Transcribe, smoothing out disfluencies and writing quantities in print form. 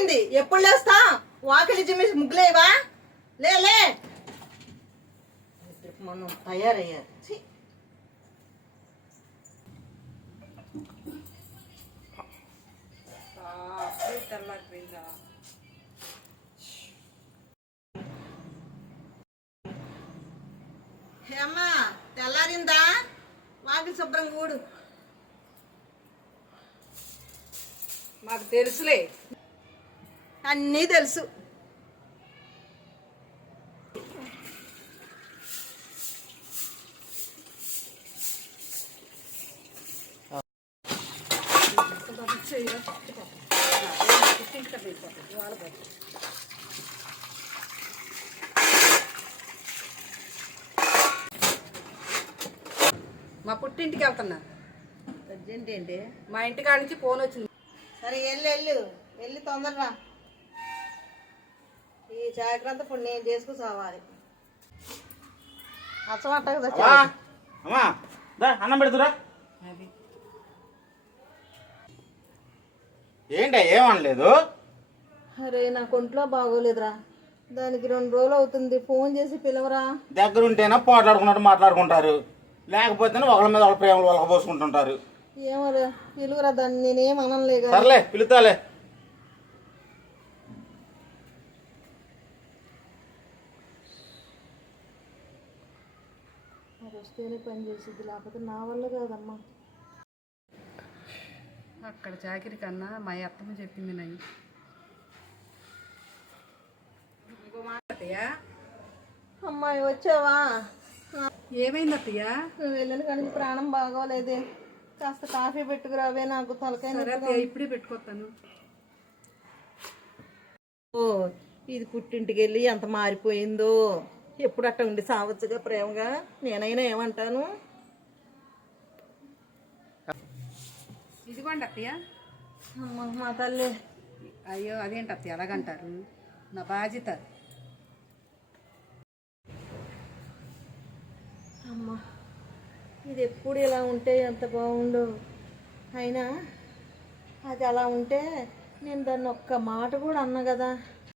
అయిపోయింది. ఎప్పుడు లేస్తా? వాకిలి చిమ్మి ముగ్గులేవా? లే మనం తయారయ్యారు. అమ్మా తెల్లారిందా? వాకిలి శుభ్రంగా ఊడు. మాకు తెలుసులే, అన్నీ తెలుసు. మా పుట్టింటికి వెళ్తున్నా. అర్జెంట్ ఏంటి? మా ఇంటికాడ నుంచి ఫోన్ వచ్చింది. సరే వెళ్ళి తొందరరా. ఈ జాగ్రత్త ఇప్పుడు నేను చేసుకుసావాలి. అన్నం పెడుతురా. ఏంటి ఏమనలేదు? అరే నాకు ఒంట్లో బాగోలేదురా, దానికి 2 రోజులు అవుతుంది. ఫోన్ చేసి పిలవరా. దగ్గర ఉంటేనా పోట్లాడుకున్నట్టు మాట్లాడుకుంటారు, లేకపోతే ఒకళ్ళ మీద ఒకళ్ళ ప్రేమలు వాళ్ళకి పోసుకుంటుంటారు. ఏమరా పిలువరా, దాన్ని నేనేం అనలేగా. సర్లే పిలుతాలే. అది వస్తేనే పని చేసిద్ది, లేకపోతే నా వల్ల కాదమ్మా. అక్కడ చాకిరి కన్నా మా అత్తమ్మ చెప్పింది నయ్యి. ఇంకో మాట అత్తయ్య. అమ్మాయి వచ్చావా? ఏమైంది అత్తయ్య? నువ్వు వెళ్ళిన కానీ ప్రాణం బాగోలేదే, కాస్త కాఫీ పెట్టుకురావే, నాకు తలకాయ. ఇప్పుడే పెట్టుకొస్తాను. ఓ ఇది పుట్టింటికి వెళ్ళి ఎంత మారిపోయిందో. ఎప్పుడు అట్ట ఉండి సావచ్చుగా ప్రేమగా. నేనైనా ఏమంటాను? ఇదిగోండి అత్తయ్య. అమ్మ మా తల్లి. అయ్యో అదేంటి అత్తయ్య అలాగంటారు? నా బాధ్యత. అమ్మ ఇది ఎప్పుడు ఇలా ఉంటే ఎంత బాగుండు. అయినా అది అలా ఉంటే నేను దాన్ని ఒక్క మాట కూడా అన్నా కదా.